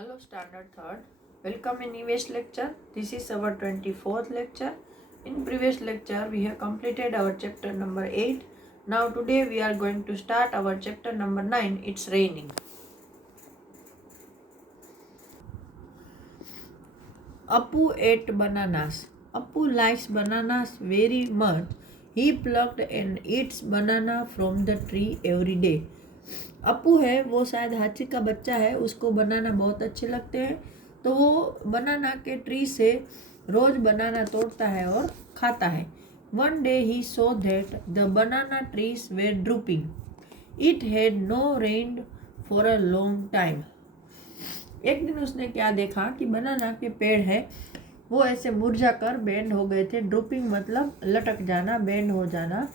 Hello Standard 3rd. Welcome in Nivesh lecture. This is our 24th lecture. In previous lecture we have completed our chapter number 8. Now today we are going to start our chapter number 9. It's raining. Appu ate bananas. Appu likes bananas very much. He plucked and eats banana from the tree every day. अपू है वो शायद हाथी का बच्चा है, उसको बनाना बहुत अच्छे लगते हैं, तो वो बनाना के ट्री से रोज बनाना तोड़ता है और खाता है. One day he so that the banana trees were drooping. It had no rain for a long time. एक दिन उसने क्या देखा कि बनाना के पेड़ है वो ऐसे मुरझा कर बेंड हो गए थे. ड्रूपिंग मतलब लटक जाना, बेंड हो जाना.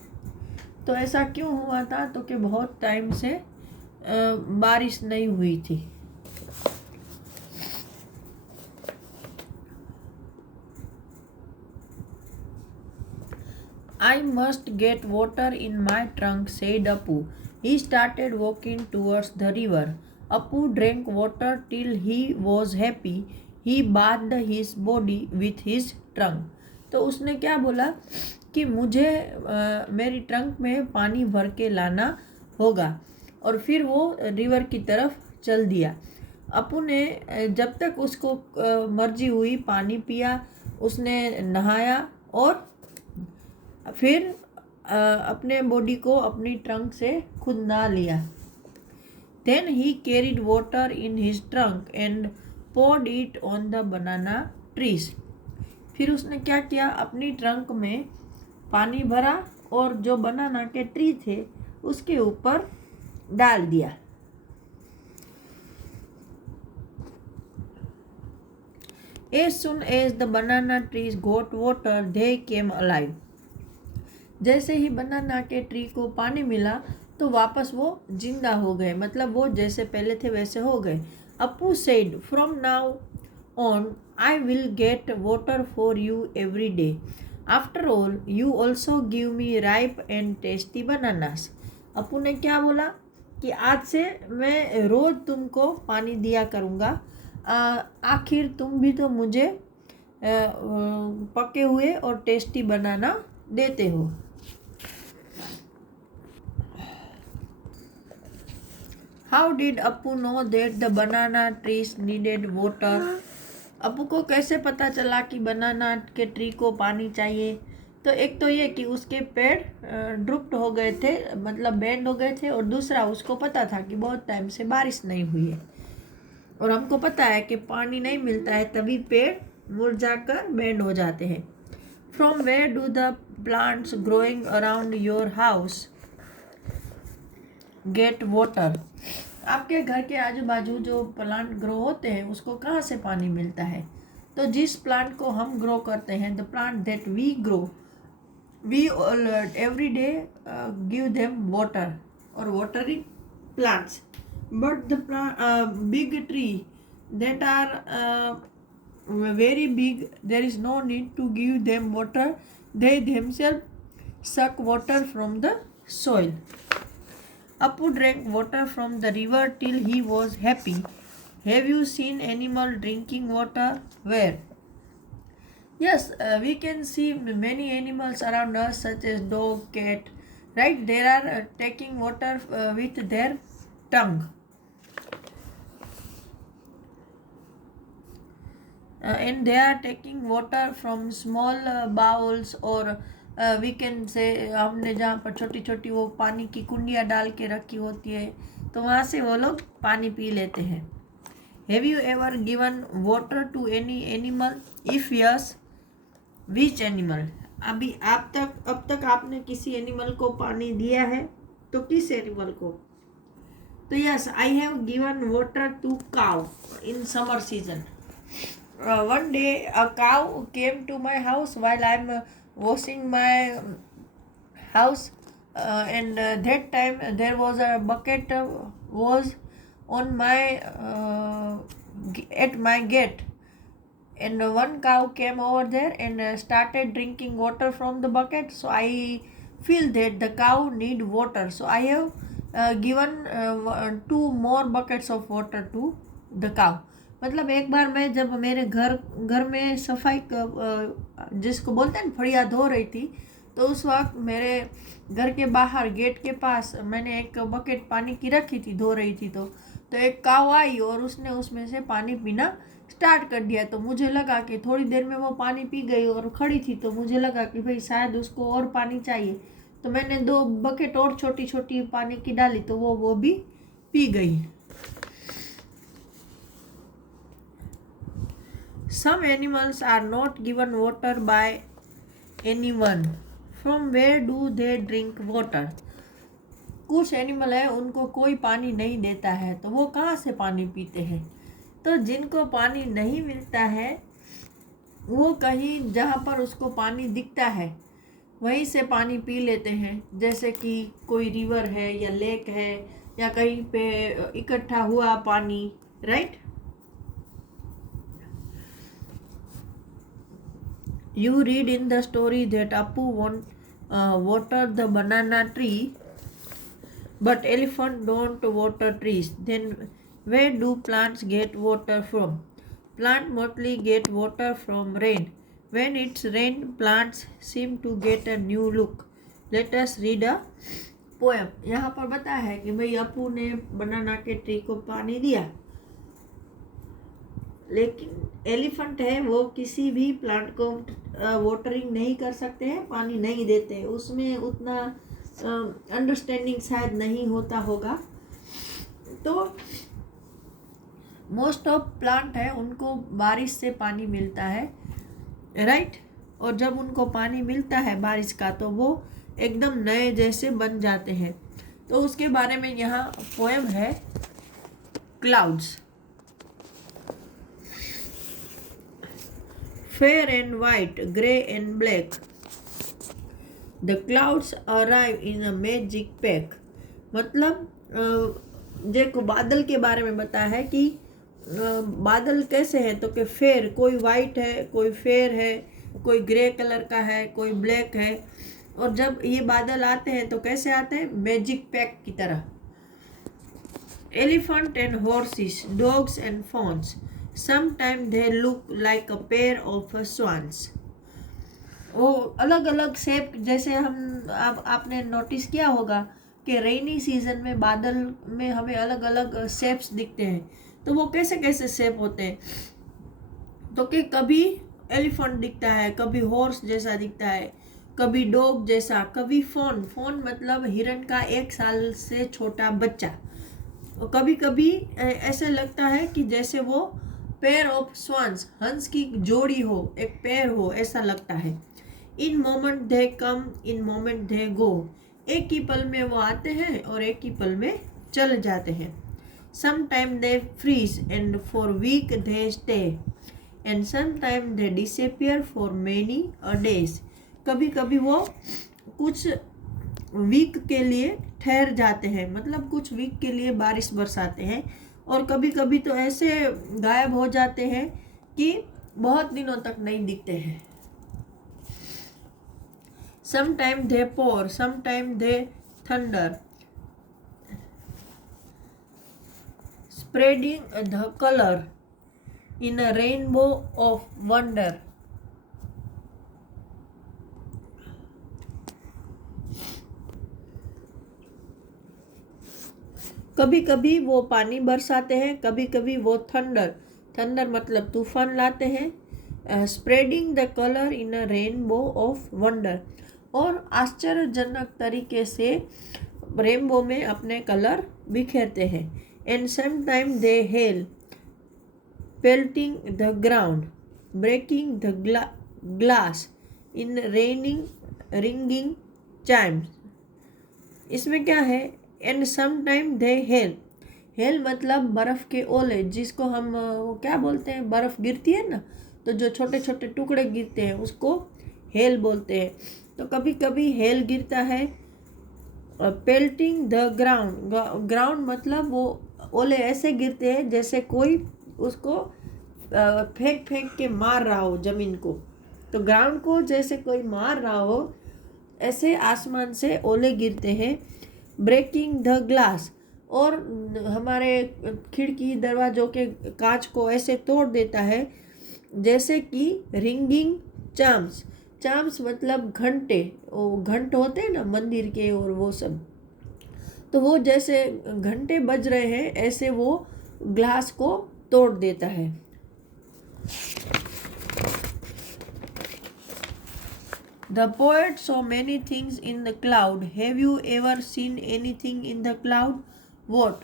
तो ऐसा क्यों हुआ था? तो कि बहुत टाइम से बारिश नहीं हुई थी. I must get water in my trunk, said Appu. He started walking towards the river. Appu drank water till he was happy. He bathed his body with his trunk. तो उसने क्या बोला कि मुझे मेरी ट्रंक में पानी भर के लाना होगा, और फिर वो रिवर की तरफ चल दिया. अपू ने जब तक उसको मर्जी हुई पानी पिया, उसने नहाया और फिर अपने बॉडी को अपनी ट्रंक से खुद नहा लिया. Then he carried water in his trunk and poured it on the banana trees. फिर उसने क्या किया? अपनी ट्रंक में पानी भरा और जो बनाना के ट्री थे उसके ऊपर डाल दिया. As soon as the banana trees got water, they came alive. जैसे ही बनाना के ट्री को पानी मिला तो वापस वो जिंदा हो गए, मतलब वो जैसे पहले थे वैसे हो गए. अपू said, from now on I will get water for you every day. After all, you also give me ripe and tasty bananas. अपू ने क्या बोला कि आज से मैं रोज़ तुमको पानी दिया करूँगा, आखिर तुम भी तो मुझे पके हुए और टेस्टी बनाना देते हो. How did Appu know that the banana trees needed water? अपू को कैसे पता चला कि बनाना के ट्री को पानी चाहिए? तो एक तो ये कि उसके पेड़ ड्रुप्ड हो गए थे, मतलब बेंड हो गए थे, और दूसरा उसको पता था कि बहुत टाइम से बारिश नहीं हुई है, और हमको पता है कि पानी नहीं मिलता है तभी पेड़ मुरझाकर बेंड हो जाते हैं. From where do the plants growing around your house get water? आपके घर के आजू बाजू जो प्लांट ग्रो होते हैं उसको कहाँ से पानी मिलता है? तो जिस प्लांट को हम ग्रो करते हैं, the plant that we grow, we every day give them water और watering plants. But the big tree that are very big, there is no need to give them water. They themselves suck water from the soil. Appu drank water from the river till he was happy. Have you seen animal drinking water? Where? Yes, we can see many animals around us, such as dog, cat, right? They are taking water with their tongue. And they are taking water from small bowls, or we can say हमने जहाँ पर छोटी छोटी वो पानी की कुंडियाँ डाल के रखी होती है तो वहाँ से वो लोग पानी पी लेते हैं. Have you ever given water to any animal? If yes, which animal? अब तक आपने किसी एनिमल को पानी दिया है तो किस एनिमल को? तो yes, I have given water to cow in summer season. One day a cow came to my house while I'm washing my house, and that time there was a bucket was on my at my gate, and one cow came over there and started drinking water from the bucket. So I feel that the cow need water, so I have given 2 more buckets of water to the cow. मतलब एक बार मैं जब मेरे घर में सफाई जिसको बोलते हैं ना फड़िया धो रही थी, तो उस वक्त मेरे घर के बाहर गेट के पास मैंने एक बकेट पानी की रखी थी, धो रही थी तो एक काऊ आई और उसने उसमें से पानी पीना स्टार्ट कर दिया। तो मुझे लगा कि थोड़ी देर में वो पानी पी गई और खड़ी थी, तो मुझे लगा कि भाई शायद उसको और पानी चाहिए। तो मैंने 2 बकेट और छोटी छोटी पानी की डाली, तो वो भी पी गई। Some animals are not given water by anyone. From where do they drink water? कुछ एनिमल है उनको कोई पानी नहीं देता है, तो वो कहाँ से पानी पीते हैं? तो जिनको पानी नहीं मिलता है वो कहीं जहाँ पर उसको पानी दिखता है वहीं से पानी पी लेते हैं। जैसे कि कोई रिवर है या लेक है या कहीं पे इकट्ठा हुआ पानी, right. You read in the story that Apu water the banana tree, but elephant don't water trees. Then where do plants get water from? Plant mostly get water from rain. When it's rain, plants seem to get a new look. Let us read a poem. यहाँ पर बताया है कि भाई अपू ने बनाना के tree को पानी दिया, लेकिन एलिफेंट है वो किसी भी प्लांट को वाटरिंग नहीं कर सकते हैं, पानी नहीं देते। उसमें उतना अंडरस्टैंडिंग शायद नहीं होता होगा। तो मोस्ट ऑफ प्लांट है उनको बारिश से पानी मिलता है, राइट। और जब उनको पानी मिलता है बारिश का तो वो एकदम नए जैसे बन जाते हैं। तो उसके बारे में यहाँ पोएम है clouds. Fair and white, grey and black, the clouds arrive in a magic pack. मतलब देखो बादल के बारे में बताया है कि बादल कैसे हैं, तो कि फेयर, कोई वाइट है, कोई फेयर है, कोई ग्रे कलर का है, कोई ब्लैक है। और जब ये बादल आते हैं तो कैसे आते हैं? मैजिक पैक की तरह। Elephant and horses, dogs and fawns, sometimes they look like a pair of swans. वो अलग अलग शेप, जैसे हम आपने नोटिस किया होगा कि रेनी सीजन में बादल में हमें अलग अलग शेप्स दिखते हैं। तो वो कैसे कैसे शेप होते हैं? तो कि कभी एलिफेंट दिखता है, कभी हॉर्स जैसा दिखता है, कभी डॉग जैसा, कभी फोन मतलब हिरन का 1 साल से छोटा बच्चा। और कभी कभी ऐसे लगता है कि जैसे वो पेयर ऑफ स्वान्स, हंस की जोड़ी हो, एक पेयर हो, ऐसा लगता है। In moment they come, in moment दे गो, एक ही पल में वो आते हैं और एक ही पल में चले जाते हैं। Sometime they freeze and for week they stay, and sometime they disappear for many days. कभी कभी वो कुछ वीक के लिए ठहर जाते हैं, मतलब कुछ वीक के लिए बारिश बरसाते हैं, और कभी कभी तो ऐसे गायब हो जाते हैं कि बहुत दिनों तक नहीं दिखते हैं। Sometime they pour, sometime they thunder, spreading the colour in a rainbow of wonder. कभी कभी वो पानी बरसाते हैं, कभी कभी वो थंडर मतलब तूफान लाते हैं। Spreading the colour in a rainbow of wonder, और आश्चर्यजनक तरीके से रेनबो में अपने कलर बिखेरते हैं। And sometime they hail, pelting the ground, breaking the glass in ringing chimes. इसमें क्या है? एंड समटाइम दे हेल मतलब बर्फ़ के ओले, जिसको हम वो क्या बोलते हैं, बर्फ़ गिरती है ना, तो जो छोटे छोटे टुकड़े गिरते हैं उसको हेल बोलते हैं। तो कभी कभी हेल गिरता है। पेल्टिंग द ग्राउंड मतलब वो ओले ऐसे गिरते हैं जैसे कोई उसको फेंक के मार रहा हो ज़मीन को। तो ग्राउंड को जैसे कोई मार रहा हो, ऐसे आसमान से ओले गिरते हैं। ब्रेकिंग द ग्लास और हमारे खिड़की दरवाज़ों के कांच को ऐसे तोड़ देता है जैसे कि रिंगिंग चार्म्स। चार्म्स मतलब घंटे, वो घंट होते हैं ना मंदिर के और वो सब, तो वो जैसे घंटे बज रहे हैं ऐसे वो ग्लास को तोड़ देता है। The poet saw many things in the cloud. Have you ever seen anything in the cloud? What?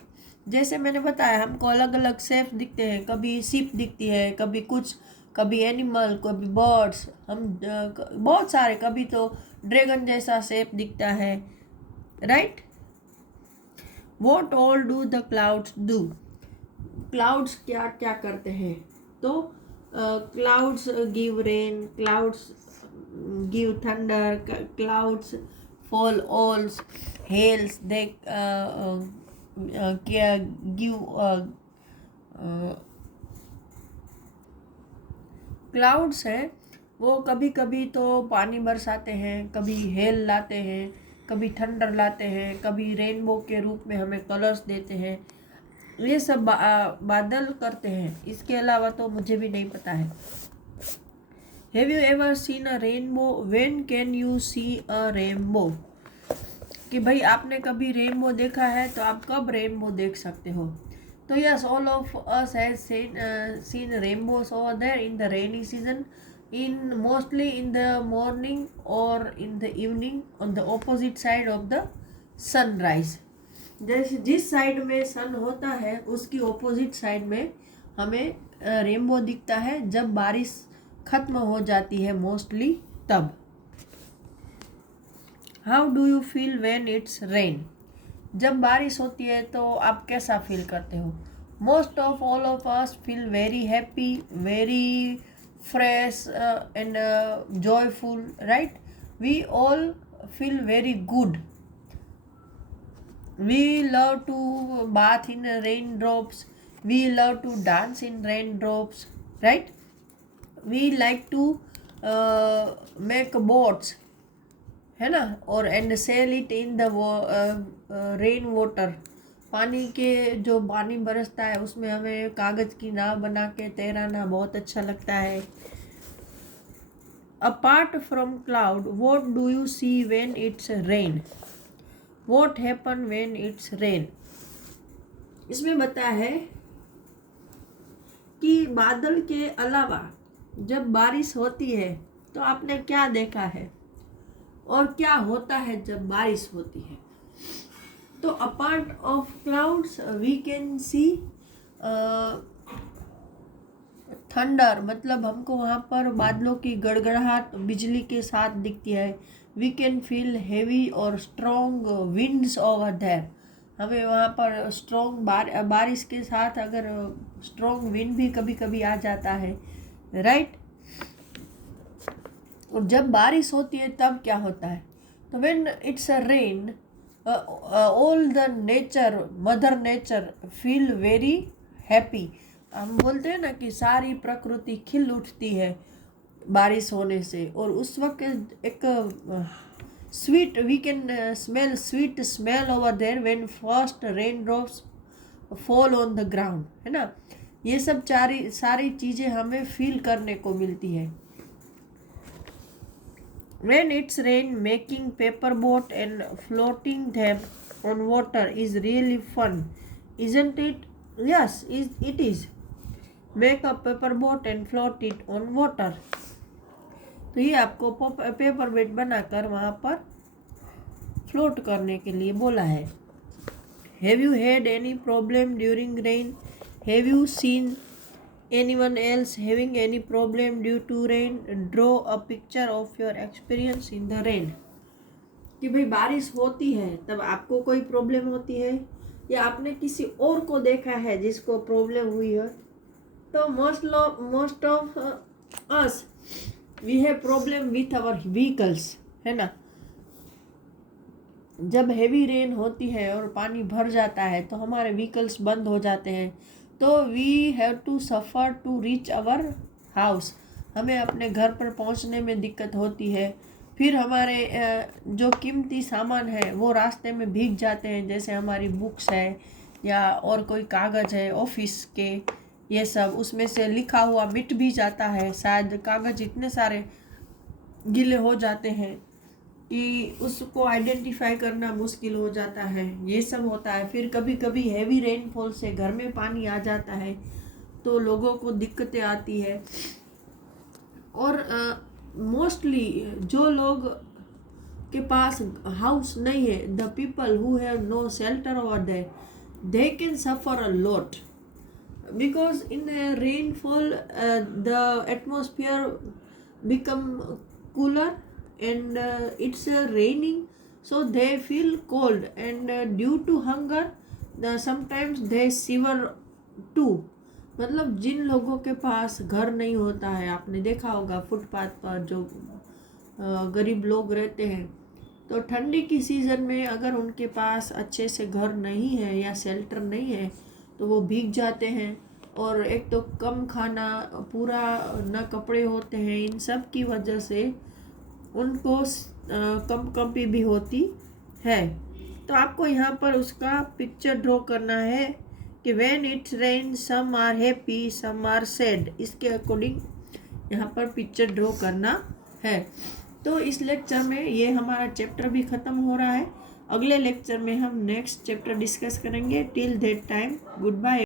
जैसे मैंने बताया हमको अलग अलग शेप दिखते हैं, कभी शिप दिखती है, कभी कुछ, कभी एनिमल, कभी बर्ड्स, हम बहुत सारे, कभी तो ड्रैगन जैसा शेप दिखता है, right? What all do the clouds do? Clouds क्या क्या करते हैं? तो clouds give rain, clouds give thunder, clouds fall oils, hails, they give clouds है वो कभी कभी तो पानी बरसाते हैं, कभी हेल लाते हैं, कभी थंडर लाते हैं, कभी रेनबो के रूप में हमें कलर्स देते हैं। ये सब बादल करते हैं। इसके अलावा तो मुझे भी नहीं पता है। Have you ever seen a rainbow? When can you see a rainbow? कि भाई आपने कभी रेनबो देखा है तो आप कब रेनबो देख सकते हो? तो yes, all of us has seen rainbows over there in the rainy season, in mostly in the morning or in the evening on the opposite side of the sunrise. जैसे जिस साइड में सन होता है उसकी ऑपोजिट साइड में हमें rainbow दिखता है जब बारिश खत्म हो जाती है मोस्टली तब। How do you feel when it's rain? जब बारिश होती है तो आप कैसा फील करते हो? Most of all of us feel very happy, very fresh and joyful, right? We all feel very good. We love to bath in raindrops. We love to dance in raindrops, right? We like to make boats, है ना, और and sail it in the rain water. पानी के जो पानी बरसता है उसमें हमें कागज की नाव बना के तैराना बहुत अच्छा लगता है. Apart from cloud, what do you see when it's rain? What happen when it's rain? इसमें बताया है कि बादल के अलावा जब बारिश होती है तो आपने क्या देखा है और क्या होता है जब बारिश होती है. तो apart of clouds we can see thunder, मतलब हमको वहाँ पर बादलों की गड़गड़ाहट बिजली के साथ दिखती है. वी कैन फील हेवी और स्ट्रॉन्ग विंड्स ओवर देयर. हमें वहाँ पर स्ट्रॉन्ग बारिश के साथ अगर स्ट्रॉन्ग विंड भी कभी कभी आ जाता है, राइट? और जब बारिश होती है तब क्या होता है? तो when it's a rain, all the nature, mother nature feel very happy. हम बोलते हैं ना कि सारी प्रकृति खिल उठती है बारिश होने से, और उस वक्त एक sweet, we can smell sweet smell over there when first rain drops fall on the ground, है ना. ये सब सारी चीज़ें हमें फील करने को मिलती है. When it's rain, making paper boat and floating them on water is really fun, isn't it? Yes, it is. Make a paper boat and float it on water. तो ये आपको पेपर बोट बनाकर वहाँ पर फ्लोट करने के लिए बोला है. Have you had any problem during rain? Have you seen anyone else having any problem due to rain? Draw a picture of your experience in the rain. कि भाई बारिश होती है तब आपको कोई प्रॉब्लम होती है या आपने किसी और को देखा है जिसको प्रॉब्लम हुई है. तो most of us we have problem with our vehicles, है ना. जब हेवी रेन होती है और पानी भर जाता है तो हमारे व्हीकल्स बंद हो जाते हैं, तो we have to suffer to reach our house. हमें अपने घर पर पहुंचने में दिक्कत होती है. फिर हमारे जो कीमती सामान है वो रास्ते में भीग जाते हैं, जैसे हमारी बुक्स है या और कोई कागज़ है ऑफिस के, ये सब उसमें से लिखा हुआ मिट भी जाता है, शायद कागज़ इतने सारे गीले हो जाते हैं कि उसको आइडेंटिफाई करना मुश्किल हो जाता है, ये सब होता है। फिर कभी कभी हैवी रेनफॉल से घर में पानी आ जाता है तो लोगों को दिक्कतें आती है। और मोस्टली जो लोग के पास हाउस नहीं है, the people who have no shelter over there, they can suffer a lot because in the rainfall the atmosphere become cooler and it's raining, so they feel cold and due to hunger sometimes they shiver too। मतलब जिन लोगों के पास घर नहीं होता है, आपने देखा होगा फुटपाथ पर जो गरीब लोग रहते हैं, तो ठंडी की सीज़न में अगर उनके पास अच्छे से घर नहीं है या शेल्टर नहीं है तो वो भीग जाते हैं। और एक तो कम खाना, पूरा न कपड़े होते हैं, इन सब की वजह से उनको कंपकंपी भी होती है। तो आपको यहाँ पर उसका पिक्चर ड्रॉ करना है कि when it's rain some are happy some are sad, इसके अकॉर्डिंग यहाँ पर पिक्चर ड्रॉ करना है। तो इस लेक्चर में ये हमारा चैप्टर भी ख़त्म हो रहा है। अगले लेक्चर में हम नेक्स्ट चैप्टर डिस्कस करेंगे। Till that time good bye.